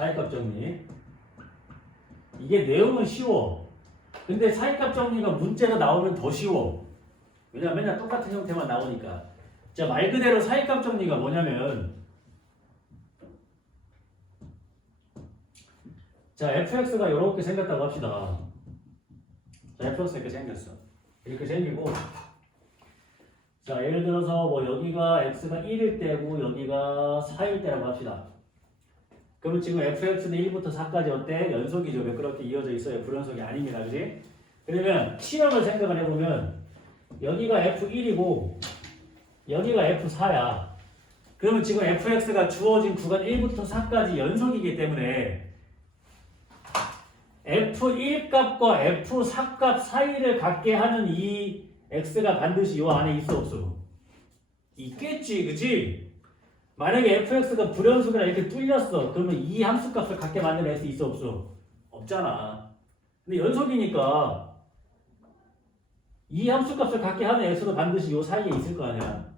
사이값 정리. 이게 내용은 쉬워. 근데 사이값 정리가 문제가 나오면 더 쉬워. 왜냐면 맨날 똑같은 형태만 나오니까. 자, 말 그대로 사이값 정리가 뭐냐면, 자, fx가 이렇게 생겼다고 합시다. 자, fx가 이렇게 생겼어. 이렇게 생기고, 자, 예를 들어서 뭐 여기가 x가 1일 때고 여기가 4일 때라고 합시다. 그러면 지금 fx는 1부터 4까지 어때? 연속이죠. 매끄럽게 이어져 있어요. 불연속이 아닙니다. 그지? 그러면 실험을 생각을 해보면 여기가 f1이고 여기가 f4야. 그러면 지금 fx가 주어진 구간 1부터 4까지 연속이기 때문에 f1 값과 f4 값 사이를 갖게 하는 이 x가 반드시 이 안에 있어 없어? 있겠지. 그치? 만약에 fx가 불연속이라 이렇게 뚫렸어. 그러면 이 함수값을 갖게 만드는 s 있어 없어? 없잖아. 근데 연속이니까 이 함수값을 갖게 하는 s도 반드시 이 사이에 있을 거 아니야.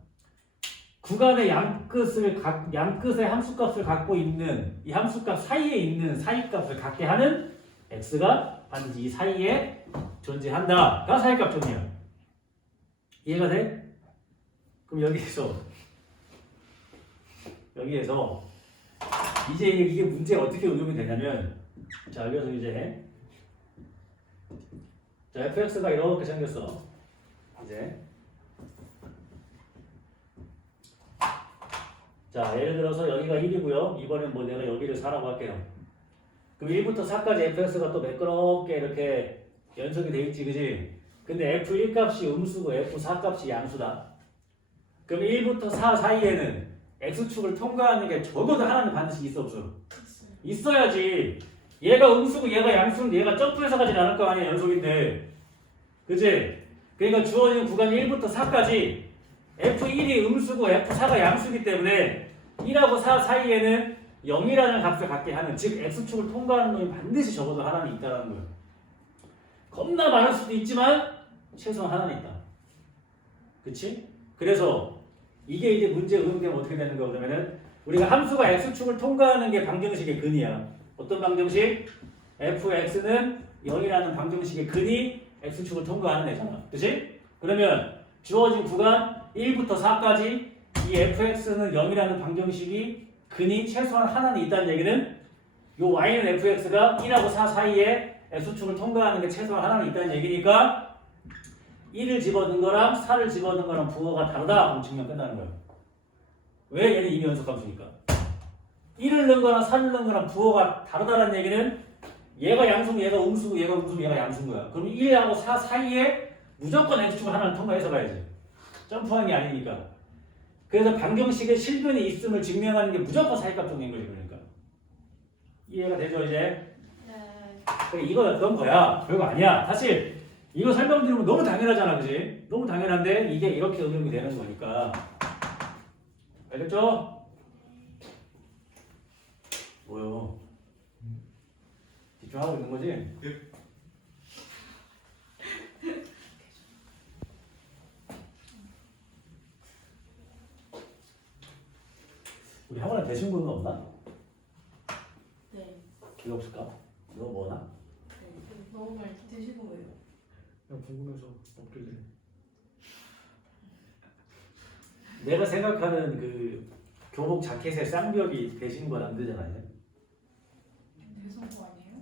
구간의 양끝의 함수값을 갖고 있는 이 함수값 사이에 있는 사이값을 갖게 하는 x가 반드시 이 사이에 존재한다가 사이값 정리야. 이해가 돼? 그럼 여기에서 이제 이게 문제가 어떻게 응용이 되냐면, 자, 여기서 이제 자, fx가 이렇게 생겼어. 이제 자, 예를 들어서 여기가 1이고요. 이번엔 뭐 내가 여기를 4라고 할게요. 그럼 1부터 4까지 fx가 또 매끄럽게 이렇게 연속이 돼 있지, 그지? 근데 f1 값이 음수고 f4 값이 양수다. 그럼 1부터 4 사이에는 x축을 통과하는 게 적어도 하나는 반드시 있어 없어? 있어야지. 얘가 음수고 얘가 양수인데 얘가 점프해서 가진 않을 거 아니야. 연속인데. 그치? 그러니까 주어진 구간 1부터 4까지 f1이 음수고 f4가 양수이기 때문에 1하고 4 사이에는 0이라는 값을 갖게 하는, 즉 x축을 통과하는 놈이 반드시 적어도 하나는 있다는 거예요. 겁나 많을 수도 있지만 최소한 하나는 있다. 그치? 그래서 이게 이제 문제 응용되면 어떻게 되는 거 그러면은 우리가 함수가 x축을 통과하는 게 방정식의 근이야. 어떤 방정식? fx는 0이라는 방정식의 근이 x축을 통과하는 애잖아. 그치? 그러면 주어진 구간 1부터 4까지 이 fx는 0이라는 방정식이 근이 최소한 하나는 있다는 얘기는 요 y는 fx가 1하고 4 사이에 x축을 통과하는 게 최소한 하나는 있다는 얘기니까 1을 집어넣은 거랑 4를 집어넣은 거랑 부호가 다르다. 그럼 증명 끝나는 거예요. 왜? 얘는 이미 연속함수니까. 1을 넣은 거랑 4를 넣은 거랑 부호가 다르다는 얘기는 얘가 양수고 얘가 음수고 얘가 음수고 얘가 양수인 거야. 그럼 1하고 4 사이에 무조건 x축을 하나는 통과해서 가야지. 점프한 게 아니니까. 그래서 방정식에 실근이 있음을 증명하는 게 무조건 사이값 정리인 거지. 그러니까 이해가 되죠 이제? 네. 그래, 이거 그런 거야. 별거 아니야. 사실 이거 설명드리면 너무 당연하잖아, 그지? 너무 당연한데 이게 이렇게 응용이 되는 거니까. 알겠죠? 뭐요? 집중하고 있는 거지? 네. 우리 학원에 대신고는 없나? 네. 기회 없을까? 너 뭐나? 너무 많이 드시고 왜요? 그냥 궁금해서 없길래. 내가 생각하는 그 교복 자켓의 쌍벽이 대신고는 안 되잖아요. 대성고 아니에요?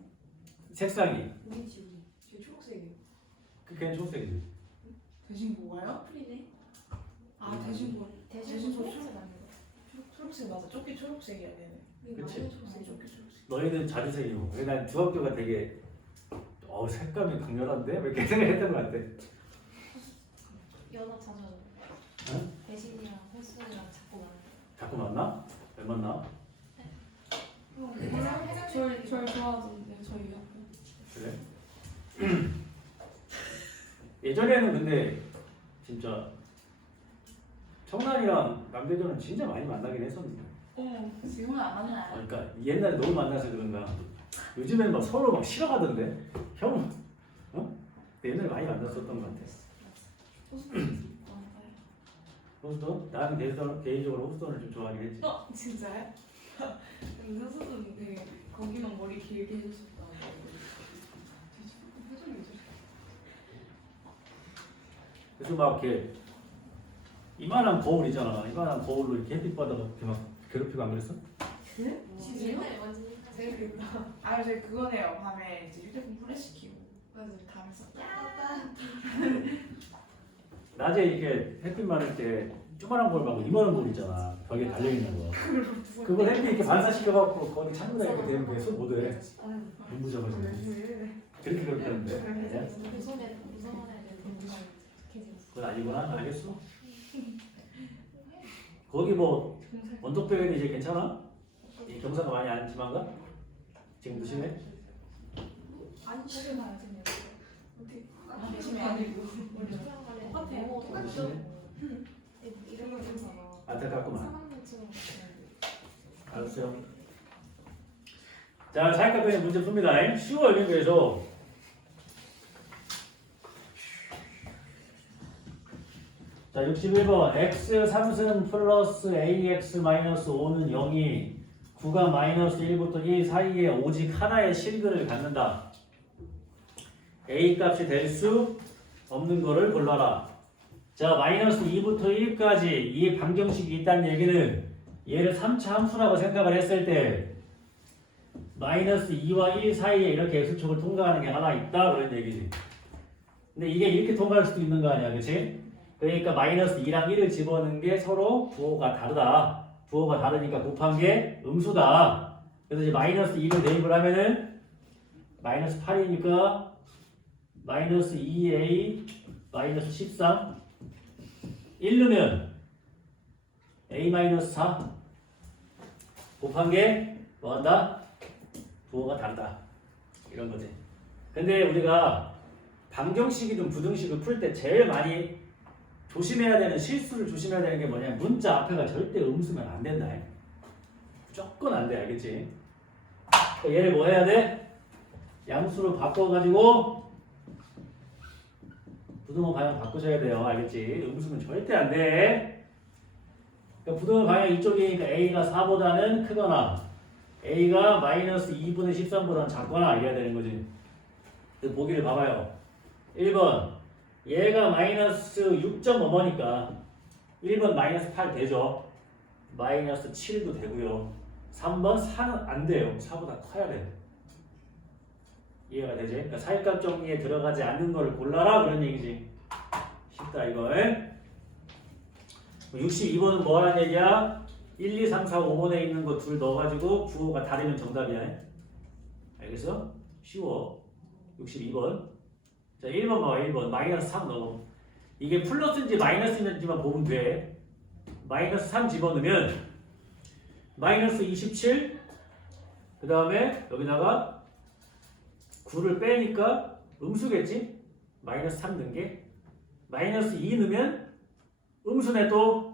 색상이 우리지. 제 초록색이요. 그냥 초록색이지. 대신고가요? 프리네. 아 대신고. 대신고 초록색 아니에요? 초록색 맞아. 조끼 초록색이야 얘네. 그치? 초록색. 조끼 초록색. 너희는 자주색이고 난 두 학교가 되게 색감이 강렬한데? 왜 이렇게 생각했던 것 같아. 연락 자주 하죠. 응? 배신이랑 홀수이랑 자꾸 만나요. 자꾸 만나? 왜 만나? 절 좋아하던데 저희 학교. 그래? 예전에는 근데 진짜 청란이랑 남대전은 진짜 많이 만나긴 했었는데. 지금은 안 만나요. 그러니까 옛날에 너무 만나서 그런가. 요즘에는 막 서로 막 싫어하던데. 형, 어? 옛날에 많이 만났었던 것 같아. 호스턴? 나는 개인적으로 호스턴을 좀 좋아하긴 했지. 진짜요? 근데 선수는 되게 길게 해줬다. 그래서 막 이렇게 이만한 거울 있잖아. 이만한 거울로 이렇게 햇빛 받아서 이렇게 막 괴롭히고 안 그랬어? 옛날에 완전 재밌겠다. 아, 저 그거네요. 밤에 이제 휴대폰 플래시 키고 가면서 낮에 이렇게 햇빛 많을 때 조그만한 거울 말고 이만한 거울 있잖아. 벽에 달려있는 거. 그거 햇빛 이렇게 반사시켜갖고 거기 창문에 이렇게 대면 그게 손 못해. 눈부셔가지고. 그렇게 하는데. 아니야? 무서워야 되는 그건 아니구나. 알겠어? 거기 뭐 원톱병에는 이제 괜찮아? 이 경사가 많이 안 심한가? 지금도 심해? 안 심해요, 선생님. 어떻게 안 심해? 좀 심해? 이런 걸 보면서 안타깝구만. 상황처럼 알았어요. 자, 사회과편의 문제 풉니다. 쉬워 이런 거에서 자, 61번 x 3승 플러스 ax 마이너스 5는 0이 9가 마이너스 1부터 1 사이에 오직 하나의 실근을 갖는다. a 값이 될 수 없는 거를 골라라. 자, 마이너스 2부터 1까지 이 방정식이 있다는 얘기는 얘를 3차 함수라고 생각을 했을 때 마이너스 2와 1 사이에 이렇게 x축을 통과하는 게 하나 있다 그런 얘기지. 근데 이게 이렇게 통과할 수도 있는 거 아니야, 그치? 그러니까 마이너스 2랑 1을 집어넣는 게 서로 부호가 다르다. 부호가 다르니까 곱한 게 음수다. 그래서 이제 마이너스 2를 대입을 하면은 마이너스 8이니까 마이너스 2a 마이너스 13 1 넣으면 a 마이너스 4 곱한 게 뭐한다? 부호가 다르다. 이런 거지. 근데 우리가 방정식이든 부등식을 풀 때 제일 많이 조심해야 되는 실수를 조심해야 되는 게 뭐냐면 문자 앞에가 절대 음수면 안 된다. 무조건 안 돼. 알겠지? 얘를 뭐 해야 돼? 양수로 바꿔가지고 부등호 방향 바꾸셔야 돼요. 알겠지? 음수는 절대 안 돼. 그러니까 부등호 방향 이쪽이니까 a가 4보다는 크거나 a가 마이너스 2분의 13보다는 작거나 이래야 되는 거지. 그 보기를 봐봐요. 1번 얘가 마이너스 6.5니까 1번 마이너스 8 되죠. 마이너스 7도 되고요. 3번 4는 안 돼요. 4보다 커야 돼. 이해가 되지? 그러니까 사익값 정리에 들어가지 않는 걸 골라라 그런 얘기지. 쉽다 이거. 62번은 뭐 하는 얘기야? 1, 2, 3, 4, 5번에 있는 거 둘 넣어가지고 부호가 다르면 정답이야. 알겠어? 쉬워. 62번. 자, 1번 봐봐. 1번 마이너스 3 넣어. 이게 플러스인지 마이너스인지만 보면 돼. 마이너스 3 집어넣으면 마이너스 27 그 다음에 여기다가 9를 빼니까 음수겠지? 마이너스 3 넣은 게 마이너스 2 넣으면 음수네 또.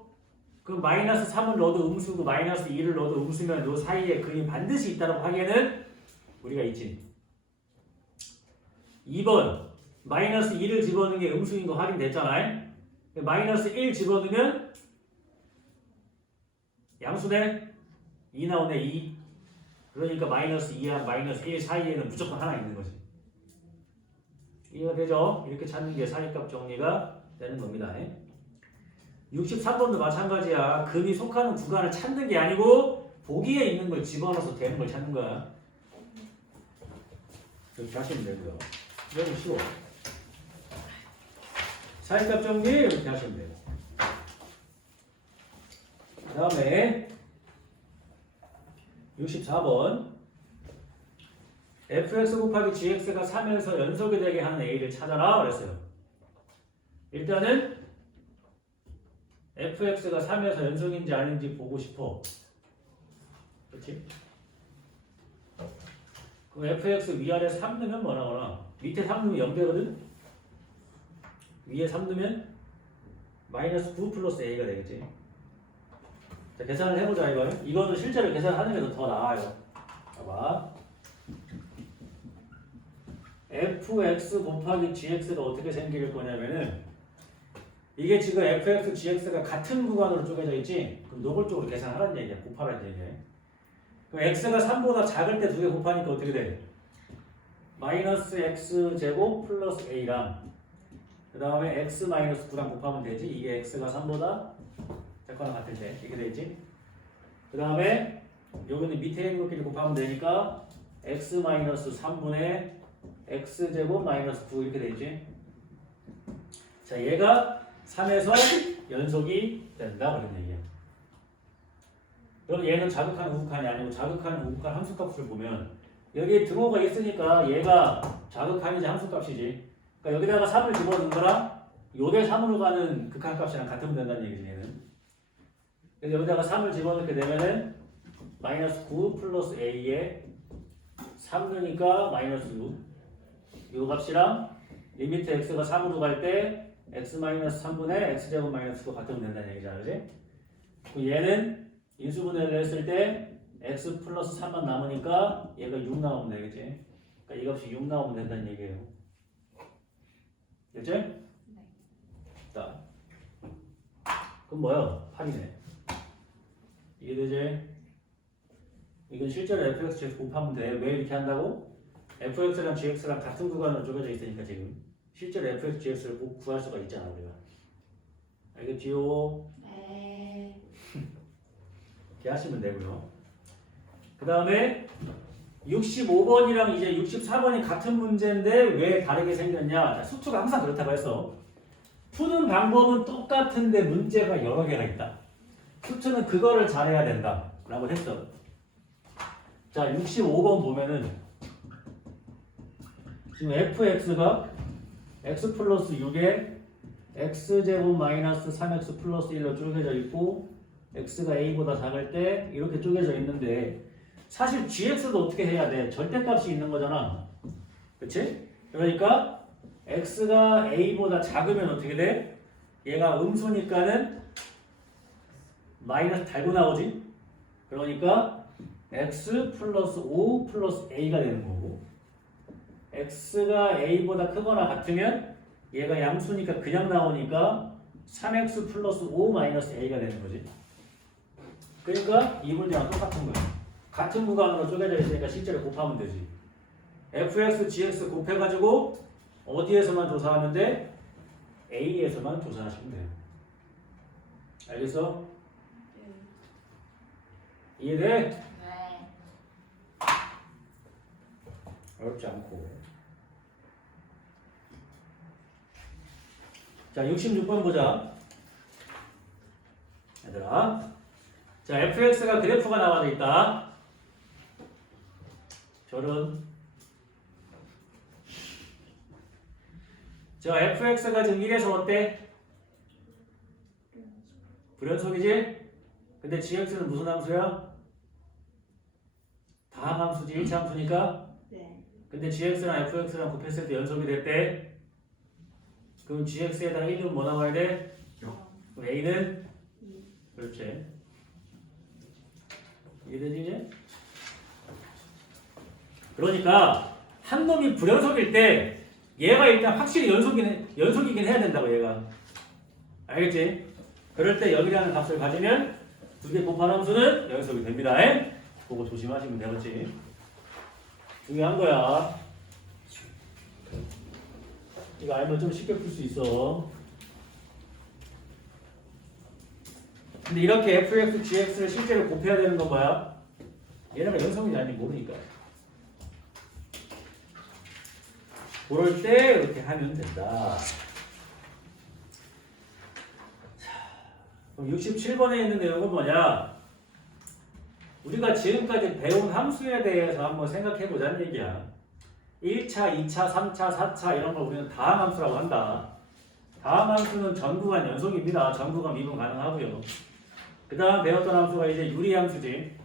그럼 마이너스 3을 넣어도 음수고 마이너스 2를 넣어도 음수면 이 사이에 그림이 반드시 있다고 하기에는 우리가 있지. 2번 마이너스 2를 집어넣는 게 음수인 거 확인됐잖아요. 마이너스 1 집어넣으면 양수네 2 나오네 2. 그러니까 마이너스 2와 마이너스 1 사이에는 무조건 하나 있는 거지. 이해가 되죠? 이렇게 찾는 게 사익값 정리가 되는 겁니다. 63번도 마찬가지야. 금이 속하는 구간을 찾는 게 아니고 보기에 있는 걸 집어넣어서 되는 걸 찾는 거야. 이렇게 하시면 되고요. 이건 쉬워. 사익값 정리 이렇게 하시면 돼요. 그 다음에 64번 fx 곱하기 gx가 3에서 연속이 되게 하는 a를 찾아라 그랬어요. 일단은 fx가 3에서 연속인지 아닌지 보고 싶어. 그렇지? 그럼 fx 위아래 3 넣으면 뭐 나오나? 밑에 3 넣으면 0되거든? 위에 3 넣으면 마이너스 9 플러스 a가 되겠지. 자, 계산을 해보자 이거. 이거는 실제로 계산하는 게 더 나아요. 봐봐. fx 곱하기 gx가 어떻게 생길 거냐면은 이게 지금 fx, gx가 같은 구간으로 쪼개져 있지? 그럼 노골적으로 계산하라는 얘기야. 곱하라는 얘기야. 그럼 x가 3보다 작을 때 두 개 곱하니까 어떻게 돼? 마이너스 x제곱 플러스 a랑 그 다음에 x 마이너스 9랑 곱하면 되지. 이게 x가 3보다 작거나 같을 때 이렇게 되지. 그 다음에 여기는 밑에 있는 것끼리 곱하면 되니까 x 마이너스 3분의 x제곱 마이너스 9 이렇게 되지. 자, 얘가 3에서 연속이 된다 그런 얘기야. 그럼 얘는 자극하는 우극한이 아니고 자극하는 우극한 함수값을 보면 여기에 등호가 있으니까 얘가 자극한이지 함수값이지. 그러니까 여기다가 3을 집어넣는 거랑 요대 3으로 가는 극한값이랑 같으면 된다는 얘기지 얘는. 그래서 여기다가 3을 집어넣게 되면은 마이너스 9 플러스 a에 3 넣으니까 마이너스 6. 요 값이랑 리미트 x가 3으로 갈 때 x 마이너스 3분의 x제곱 마이너스 9가 같으면 된다는 얘기잖아, 그지? 얘는 인수분해를 했을 때 x 플러스 3만 남으니까 얘가 6 나오면 되겠지? 그러니까 이 값이 6 나오면 된다는 얘기예요. 됐지? 자, 그럼 뭐야? 8이네. 이해되지? 이건 실제로 fx, gx 곱하면 돼. 왜 이렇게 한다고? fx랑 gx랑 같은 구간으로 쪼개져 있으니까 지금 실제로 fx, gx를 꼭 구할 수가 있잖아 우리가. 알겠지요? 네. 이렇게 하시면 되고요. 그 다음에 65번이랑 이제 64번이 같은 문제인데 왜 다르게 생겼냐? 자, 수투가 항상 그렇다고 했어. 푸는 방법은 똑같은데 문제가 여러 개가 있다. 수투는 그거를 잘해야 된다 라고 했어. 자, 65번 보면은 지금 fx가 x 플러스 6에 x제곱 마이너스 3x 플러스 1로 쪼개져 있고 x가 a보다 작을 때 이렇게 쪼개져 있는데 사실 gx도 어떻게 해야 돼? 절대값이 있는 거잖아. 그치? 그러니까 x가 a보다 작으면 어떻게 돼? 얘가 음수니까는 마이너스 달고 나오지? 그러니까 x 플러스 5 플러스 a가 되는 거고 x가 a보다 크거나 같으면 얘가 양수니까 그냥 나오니까 3x 플러스 5 마이너스 a가 되는 거지. 그러니까 이 문제랑 똑같은 거야. 같은 구간으로 쪼개져 있으니까 실제로 곱하면 되지. fx, gx 곱해가지고 어디에서만 조사하면 돼? a에서만 조사하시면 돼요. 알겠어? 이해돼? 네. 어렵지 않고. 자, 66번 보자. 얘들아. 자, fx가 그래프가 나와져 있다. 저런. 자, fx가 지금 1에서 어때? 불연속이지? 근데 gx는 무슨 함수야? 다항함수지. 1차 함수니까. 네. 근데 gx랑 fx랑 곱했을 때 연속이 됐대. 그럼 gx에다가 1은 뭐 나와야 돼? 그럼 a는? 그렇지. 이해되지 이제? 그러니까 한 놈이 불연속일 때 얘가 일단 확실히 연속이긴 해야 된다고 얘가. 알겠지? 그럴 때 여기라는 값을 가지면 두 개 곱한 함수는 연속이 됩니다. 그거 조심하시면 되겠지. 중요한 거야. 이거 알면 좀 쉽게 풀 수 있어. 근데 이렇게 fx, gx를 실제로 곱해야 되는 건 뭐야? 얘네가 연속인지 아닌지 모르니까. 그럴 때 이렇게 하면 된다. 자, 그럼 67번에 있는 내용은 뭐냐? 우리가 지금까지 배운 함수에 대해서 한번 생각해 보자는 얘기야. 1차, 2차, 3차, 4차 이런 걸 우리는 다항함수라고 한다. 다항함수는 전구간 연속입니다. 전구간 미분 가능하고요. 그 다음 배웠던 함수가 이제 유리함수지.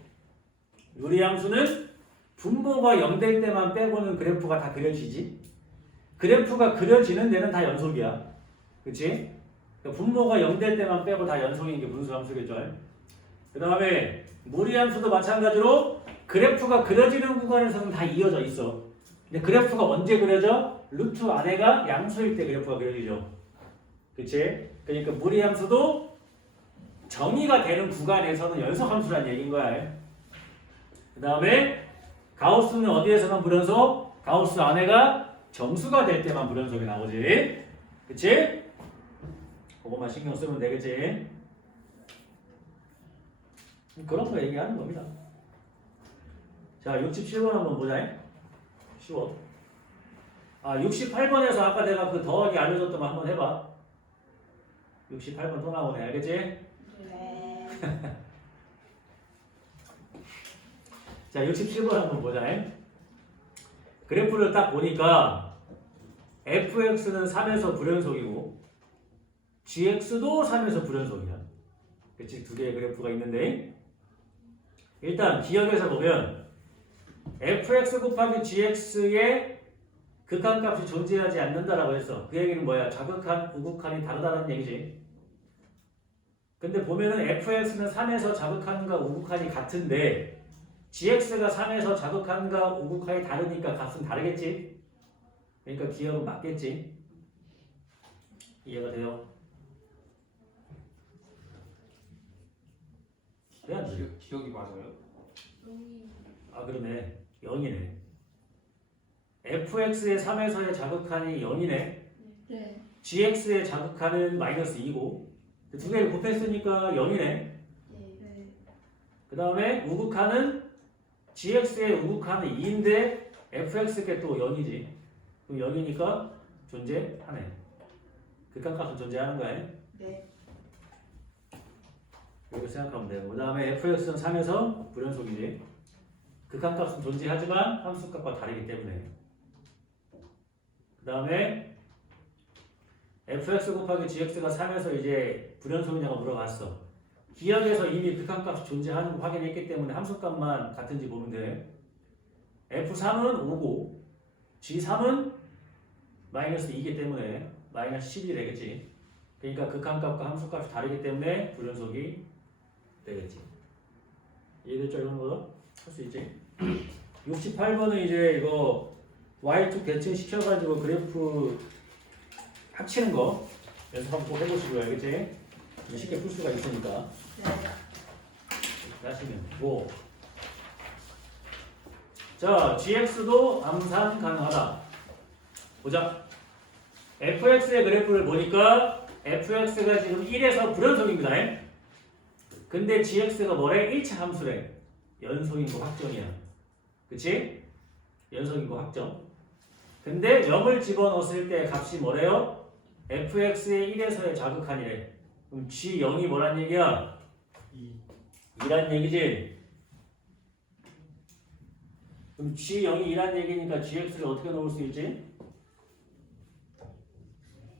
유리함수는 분모가 0될 때만 빼고는 그래프가 다 그려지지. 그래프가 그려지는 데는 다 연속이야. 그치? 분모가 0될 때만 빼고 다 연속인 게 분수함수겠죠. 그 다음에 무리함수도 마찬가지로 그래프가 그려지는 구간에서는 다 이어져 있어. 근데 그래프가 언제 그려져? 루트 안에가 양수일 때 그래프가 그려지죠. 그치? 그러니까 무리함수도 정의가 되는 구간에서는 연속함수란 얘기인 거야. 그 그 다음에 가우스는 어디에서만 불연속? 가우스 안에가 정수가 될 때만 불연속이 나오지. 그치? 그것만 신경 쓰면 되겠지. 그런 거 얘기하는 겁니다. 자, 67번 한번 보자. 쉬워. 68번에서 아까 내가 그 더하기 알려줬던 거 한번 해봐. 68번 또 나오네. 알겠지? 네. 자, 67번 한번 보자. 그래프를 딱 보니까 fx는 3에서 불연속이고 gx도 3에서 불연속이야. 그치? 두 개의 그래프가 있는데 일단 기억에서 보면 fx 곱하기 gx의 극한값이 존재하지 않는다라고 했어. 그 얘기는 뭐야? 자극한, 우극한이 다르다는 얘기지. 근데 보면은 fx는 3에서 자극한과 우극한이 같은데 gx가 3에서 자극한과 우극한이 다르니까 값은 다르겠지? 그러니까 기억은 맞겠지? 이해가 돼요? 야, 기억이 맞아요? 그러네. 0이네. fx의 3에서의 자극한이 0이네. 네. gx의 자극한은 마이너스 2고 두 개를 곱했으니까 0이네. 네. 그 다음에 우극한은 gx의 우극한은 2인데 fx께 또 0이지. 그럼 0이니까 존재하네. 극한값은 존재하는 거야. 네. 이렇게 생각하면 돼요. 그 다음에 fx는 3에서 불연속이지. 극한값은 존재하지만 함수값과 다르기 때문에. 그 다음에 fx 곱하기 gx가 3에서 이제 불연속이냐고 물어봤어. 기억에서 이미 극한값이 존재하는 거 확인했기 때문에 함수값만 같은지 보면 돼. f3은 5고 g3은 마이너스 2이기 때문에 마이너스 11이 되겠지. 그러니까 극한값과 함수값이 다르기 때문에 불연속이 되겠지. 이해됐죠? 이런 거 할 수 있지. 68번은 이제 이거 y축 대칭 시켜가지고 그래프 합치는 거 연습 한번 꼭 해보시고요. 알겠지? 쉽게 풀 수가 있으니까. 네. 이렇게 하시면 되고. 자, gx도 암산 가능하다. 보자. fx의 그래프를 보니까 fx가 지금 1에서 불연속입니다. 근데 gx가 뭐래? 1차 함수래. 연속인 거 확정이야. 그치? 연속인 거 확정. 근데 0을 집어넣었을 때 값이 뭐래요? fx의 1에서의 자극한이래. 그럼 g0이 뭐란 얘기야? 2란 얘기지? 그럼 g0이 2란 얘기니까 gx를 어떻게 넣을 수 있지?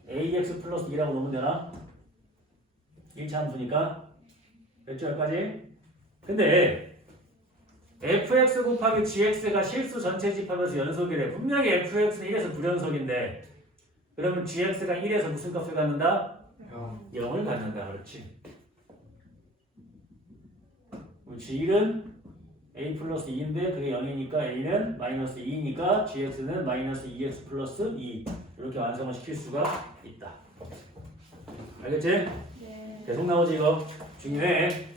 ax 플러스 2라고 넣으면 되나? 1차 함수니까 몇 줄까지? 근데 fx 곱하기 gx가 실수 전체 집합에서 연속이래. 분명히 fx는 1에서 불연속인데 그러면 gx가 1에서 무슨 값을 갖는다? 0을 갖는다. 그렇지. g1은 a 플러스 2인데 그게 0이니까 a는 마이너스 2니까 gx는 마이너스 2x 플러스 2 이렇게 완성을 시킬 수가 있다. 알겠지? 네. 계속 나오지 이거. 중요해.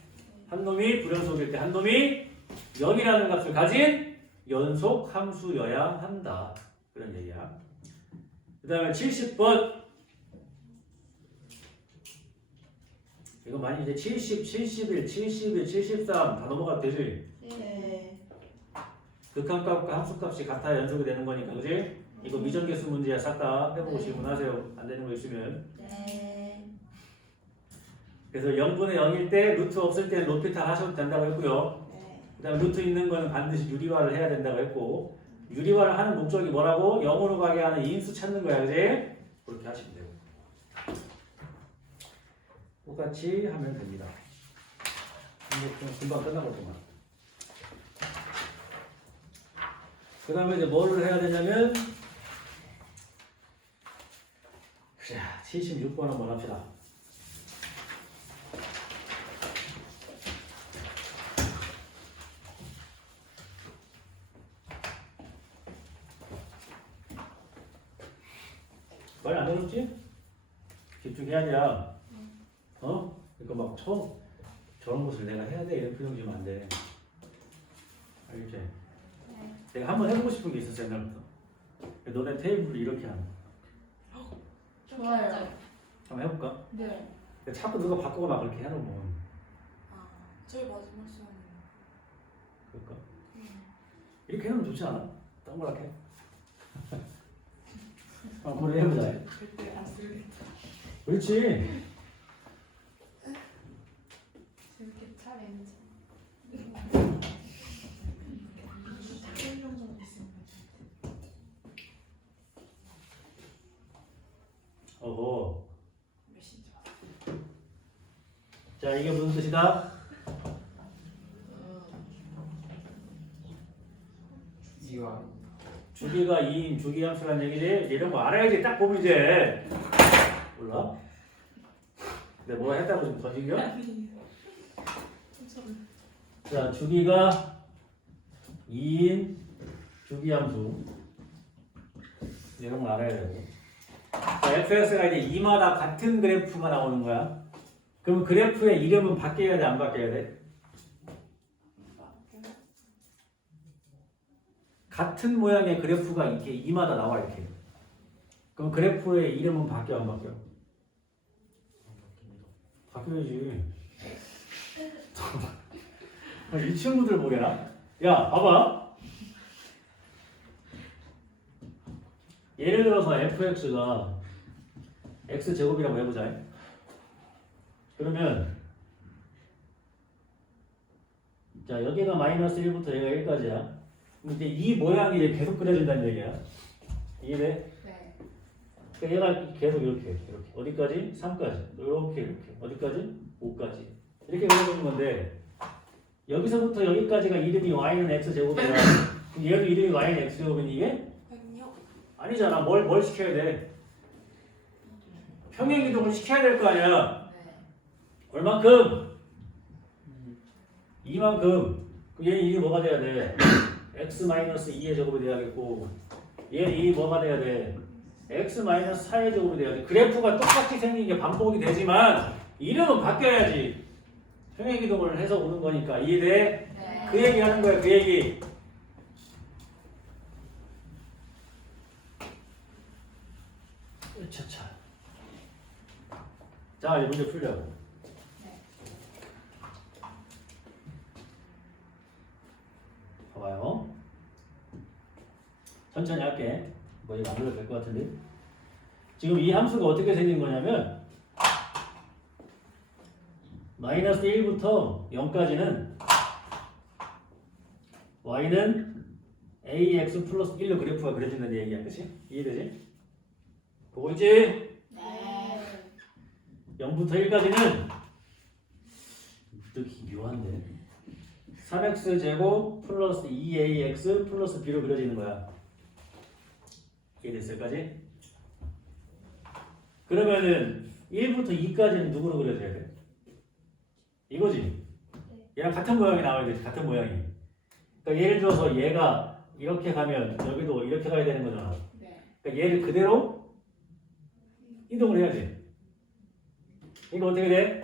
한 놈이 불연속일 때 한 놈이 0이라는 값을 가진 연속 함수여야 한다. 그런 얘기야. 그 다음에 70번. 이거 많이 이제 70, 71, 71, 73 다 넘어가도 되지? 네. 극한값과 함수값이 같아야 연속이 되는 거니까, 그지? 이거 미정계수 문제야. 싹 다 해보고 질문하세요. 안 되는 거 있으면. 네. 그래서 0분의 0일 때 루트 없을 때는 높이 타 하셔도 된다고 했고요. 네. 그 다음에 루트 있는 거는 반드시 유리화를 해야 된다고 했고, 유리화를 하는 목적이 뭐라고? 0으로 가게 하는 인수 찾는 거야, 그지? 그렇게 하시면 되고. 똑같이 하면 됩니다. 이제 좀 금방 끝나거든요. 그 다음에 이제 뭐를 해야 되냐면, 자, 76번 한번 합시다. 말 안 어렵지? 집중해야 돼. 그러니까 막 처음 저런 것을 내가 해야 돼 이런 표정 지면 안 돼. 알겠지? 네. 내가 한번 해보고 싶은 게 있었어 옛날부터. 너네 테이블을 이렇게 하는 거. 좋아요. 한번 해볼까? 네. 근데 자꾸 누가 바꾸거나 그렇게 해놓으면 아, 저희 마지막 시간에. 그럴까? 이렇게 해놓으면 좋지 않아? 동그랗게. 한번 해보자. 그때 안 쓰겠다. 그렇지. 재밌게 차례인지. 설명 좀 있으면 어허. 메신저. 자 이게 무슨 뜻이다? 이와 주기가 2인 주기함수란 얘기지? 이런 거 알아야지. 딱 보면 이제 몰라? 내가 뭐 했다고 좀 던진겨? 자 주기가 2인 주기함수 이런 거 알아야 되고. 자 fx가 이제 2마다 같은 그래프가 나오는 거야. 그럼 그래프의 이름은 바뀌어야 돼 안 바뀌어야 돼? 같은 모양의 그래프가 이렇게 2마다 나와 이렇게. 그럼 그래프의 이름은 바뀌어 안 바뀌어? 바뀌어야지. 이 친구들 뭐래나? 야 봐봐. 예를 들어서 fx가 x제곱이라고 해보자. 그러면 자 여기가 마이너스 1부터 여기가 1까지야. 그럼 이제 이 모양이 이제 계속 그려진다는 얘기야. 이해돼? 네. 그러니까 얘가 계속 이렇게 어디까지? 3까지 이렇게 어디까지? 5까지 이렇게 그려지는 건데 여기서부터 여기까지가 이름이 y는 x제곱이야. 그럼 얘도 이름이 y는 x제곱이니 이게? 아니요. 아니잖아. 뭘 시켜야 돼? 평행이동을 시켜야 될 거 아니야. 네. 얼만큼? 이만큼. 그럼 얘는 이게 뭐가 돼야 돼? x-2의 제곱이 돼야겠고 얘는 이 뭐가 돼야 돼? x-4의 제곱이 돼야 돼. 그래프가 똑같이 생긴 게 반복이 되지만 이름은 바뀌어야지. 평행이동을 해서 오는 거니까. 이해돼? 네. 그 얘기 하는 거야. 그 얘기. 차차. 자 이제 문제 풀려고. 네. 봐봐요. 천천히 할게. 뭐 이거 안 그래도 될 것 같은데. 지금 이 함수가 어떻게 생긴 거냐면 마이너스 1부터 0까지는 y는 ax 플러스 1로 그래프가 그려진다는 얘기야. 그치? 이해되지? 보고 있지? 네. 0부터 1까지는 느낌 묘한데 3x 제곱 플러스 2ax 플러스 b로 그려지는 거야. 이해됐을까지? 그러면은 1부터 2까지는 누구로 그려져야 돼? 이거지? 얘랑 같은 모양이 나와야 돼. 같은 모양이. 그러니까 예를 들어서 얘가 이렇게 가면 여기도 이렇게 가야 되는 거잖아. 네. 그러니까 얘를 그대로 이동을 해야지. 이거 어떻게 돼?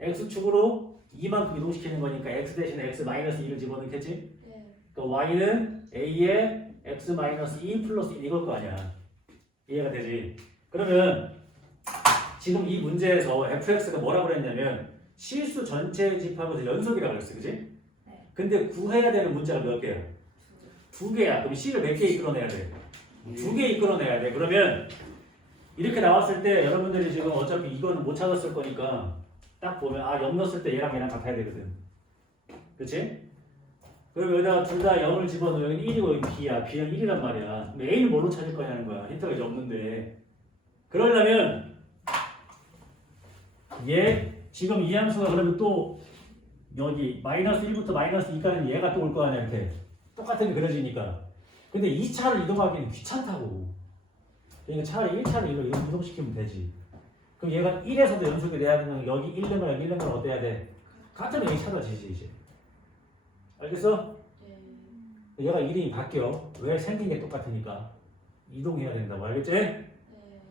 x축으로 2만큼 이동시키는 거니까 x 대신에 x 마이너스 2를 집어넣겠지? 네. 그러니까 y는 a에 x 마이너스 2 플러스 1 이걸 거 아니야. 이해가 되지? 그러면 지금 이 문제에서 fx가 뭐라고 그랬냐면 실수 전체 집합에서 연속이라고 그랬어. 그지? 네. 근데 구해야 되는 문자가 몇 개야? 2개야. 그럼 c를 몇 개 이끌어내야 돼? 2개 이끌어내야 돼. 그러면 이렇게 나왔을 때 여러분들이 지금 어차피 이거는 못 찾았을 거니까 딱 보면 아 0 넣었을 때 얘랑 얘랑 같아야 되거든. 그치? 그럼 여기다가 둘 다 0을 집어넣으면 여기는 1이고 여기 b야. b는 1이란 말이야. 그럼 a는 뭘로 찾을 거냐는 거야. 힌트가 이제 없는데. 그러려면 얘 지금 이 함수가 그러면 또 여기 마이너스 1부터 마이너스 2까지는 얘가 또 올 거 아니야. 이렇게 똑같은 게 그려지니까. 근데 2차를 이동하기는 귀찮다고. 그러니까 차라리 1차를 이걸 이동시키면 되지. 그럼 얘가 1에서도 연속이 돼야 되면 여기 1는 거랑 1는 거랑 어때야 돼? 같으면 여기 찾아지지 이제. 알겠어? 네. 얘가 이름이 바뀌어. 왜? 생긴 게 똑같으니까. 이동해야 된다고. 알겠지? 네.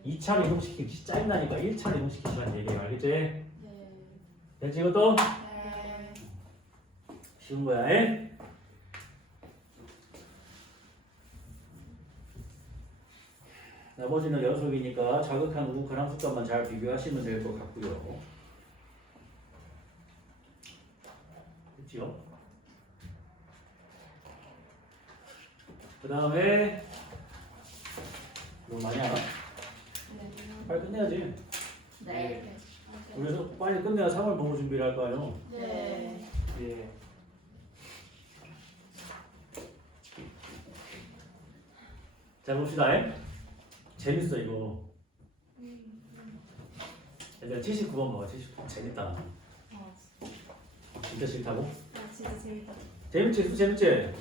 2차를 이동시키기 짜증나니까 1차를 이동시키시라는 얘기예요. 알겠지? 네. 됐지 이것도? 네. 쉬운 거야. 에? 나머지는 연속이니까 자극한 우극한 함수값만 잘 비교하시면 될 것 같고요. 됐죠? 그 다음에 너무 많이 알아? 네. 빨리 끝내야지. 네. 그래서 빨리 끝내야 3월 보고 준비를 할 거 아니에요. 네. 예. 자 봅시다. 재밌어 이거. 얘들아 79번 봐봐. 79번 재밌다. 진짜 싫다고? 아, 진짜 재밌다. 재밌지? 수트 재밌지? 네.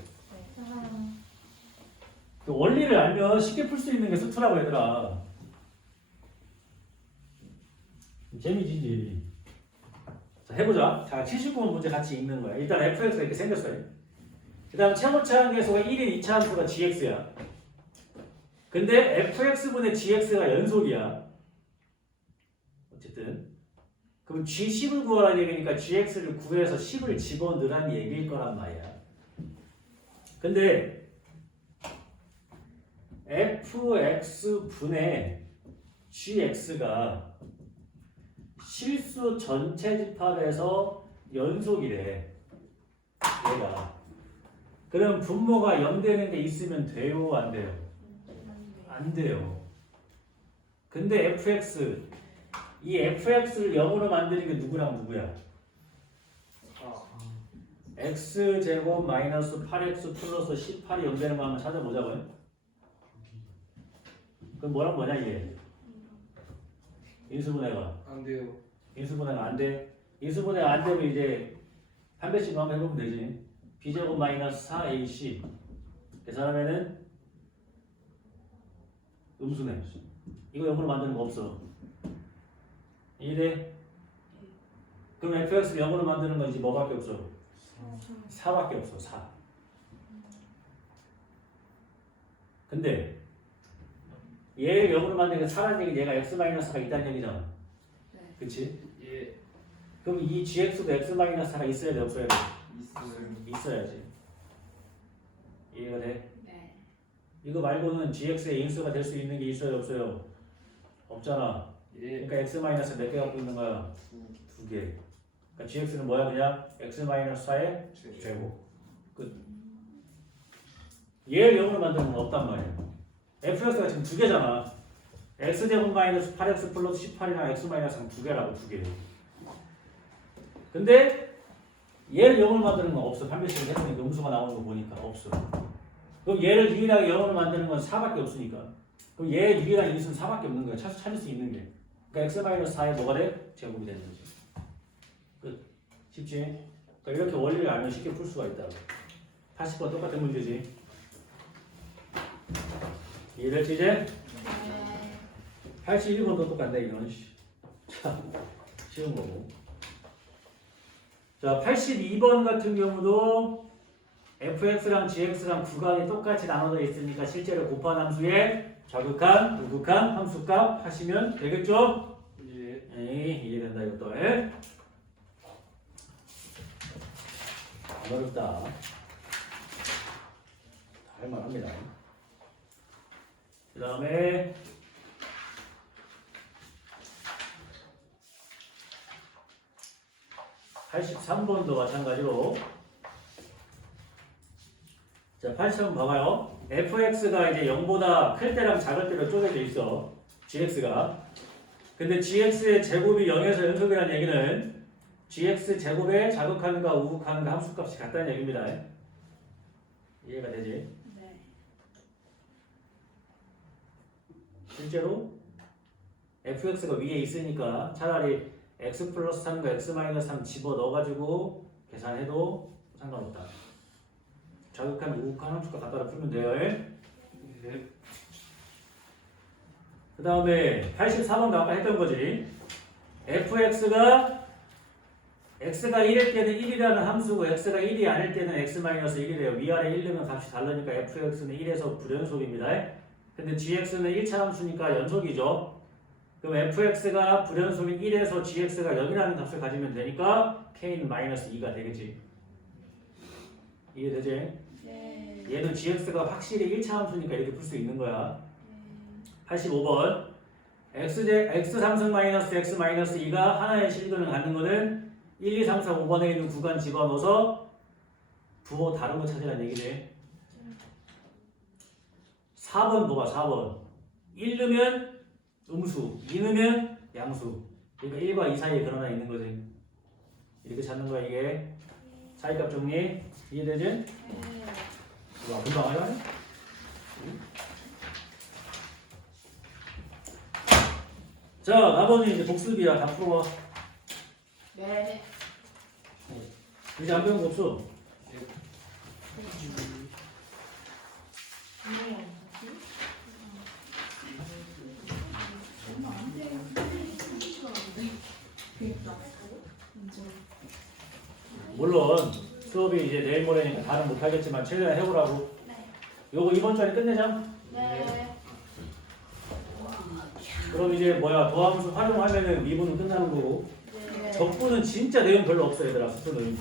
그 원리를 알면 쉽게 풀 수 있는 게 수트라고 얘들아. 재미지지. 자 해보자. 자 79번 문제 같이 읽는 거야. 일단 fx가 이렇게 생겼어요. 그 다음 최고차 계수가 1인 2차 함수가 gx야. 근데 fx분의 gx가 연속이야. 어쨌든 그럼 g10을 구하라는 얘기니까 gx를 구해서 10을 집어넣으라는 얘기일 거란 말이야. 근데 fx분의 gx가 실수 전체 집합에서 연속이래. 얘가. 그럼 분모가 0되는 게 있으면 돼요? 안 돼요? 안 돼요. 근데 fx 이 fx를 0으로 만드는 게 누구랑 누구야? x제곱 마이너스 8x 플러스 18이 0 되는 거 한번 찾아보자고요. 그럼 뭐랑 뭐냐 이게? 인수분해가 안 돼요. 인수분해가 안 돼. 인수분해가 안 되면 이제 한 배씩 한번 해보면 되지. b제곱 마이너스 4ac 계산하면은 음수네. 이거 0으로 만드는 거 없어. 이래. 그럼 fx 0으로 만드는 건 이제 뭐밖에 없어? 4밖에 없어. 4. 근데 얘를 0으로 만드는 게 4라는 얘기는 얘가 x-4가 있다는 얘기잖아. 네. 그치? 예. 그럼 이 gx도 x-4가 있어야 돼? 없어야 돼? 있어요. 있어야지. 이해가 돼? 네. 이거 말고는 gx의 인수가 될 수 있는 게 있어요? 없어요? 없잖아. 예. 그러니까 x 마이너스 몇 개 갖고 있는 거야? 두 개. 그러니까 gx는 뭐야? 그냥 x 마이너스 4의 제곱. 끝. 얘를 0으로 만드는 건 없단 말이야. fx가 지금 두 개잖아. x 제곱 마이너스 8x 플러스 18이랑 x 마이너스 두 개라고 두 개. 근데 얘를 0으로 만드는 건 없어. 판별식을 했으니까 음수가 나오는 거 보니까 없어. 그럼 얘를 유일하게 0으로 만드는 건 4밖에 없으니까. 그럼 얘 유일한 인수는 4밖에 없는 거야. 찾을 수 있는 게. 그러니까 x-4에 뭐가 돼? 제곱이 되는 거지. 끝. 쉽지? 그러니까 이렇게 원리를 알면 쉽게 풀 수가 있다고. 80번 똑같은 문제지. 이해될지 이제? 네. 81번도 똑같네 이건. 참 쉬운 거고. 자 82번 같은 경우도 fx랑 gx랑 구간이 똑같이 나눠져 있으니까 실제로 곱한 함수에 자극한, 우극한 함수값 하시면 되겠죠? 예. 에이, 이해된다 이것도. 안 어렵다. 할만합니다. 그 다음에 83번도 마찬가지로. 자, 83번 봐봐요. fx가 이제 0보다 클 때랑 작을 때로 쪼개져 있어. gx가. 근데 gx의 제곱이 0에서 연속이라는 얘기는 gx 제곱의 자극하는가 우극하는가 함수값이 같다는 얘기입니다. 이해가 되지? 네. 실제로 fx가 위에 있으니까 차라리 x 플러스 3과 x 마이너스 3 집어넣어가지고 계산해도 상관없다. 자극한 우극한 함수값 갖다가 풀면 돼요. 예. 그 다음에 84번도 아까 했던 거지. fx가 x가 1일 때는 1이라는 함수고 x가 1이 아닐 때는 x-1이래요. 위아래 1 넣으면 값이 다르니까 fx는 1에서 불연속입니다. 근데 gx는 1차 함수니까 연속이죠. 그럼 fx가 불연속인 1에서 gx가 0이라는 값을 가지면 되니까 k는 -2가 되겠지. 이해되지? 네. 얘는 gx가 확실히 1차 함수니까 이렇게 풀 수 있는 거야. 85번. x 상승 마이너스 x 마이너스 2가 하나의 실근을 갖는 거는 1, 2, 3, 4, 5번에 있는 구간 집어넣어서 부호 다른 거 찾으라는 얘기네. 4번 봐봐. 4번. 1 넣으면 음수, 2 넣으면 양수. 그러니까 1과 2 사이에 그런 하나 있는 거지. 이렇게 찾는 거야 이게. 사이값 정리. 이해되지? 네. 와, 금방 하네? 자, 나머지 이제 복습이야. 다 풀어봐. 네. 이제 안 배운 거 없어. 물론 수업이 이제 내일 모레니까 다는 못하겠지만 최대한 해보라고. 네. 요거 이번 주안에 끝내자. 네. 그럼 이제 뭐야 도함수 활용하면은 미분은 끝나는 거고 네. 적분은 진짜 내용 별로 없어 얘들아 수수는.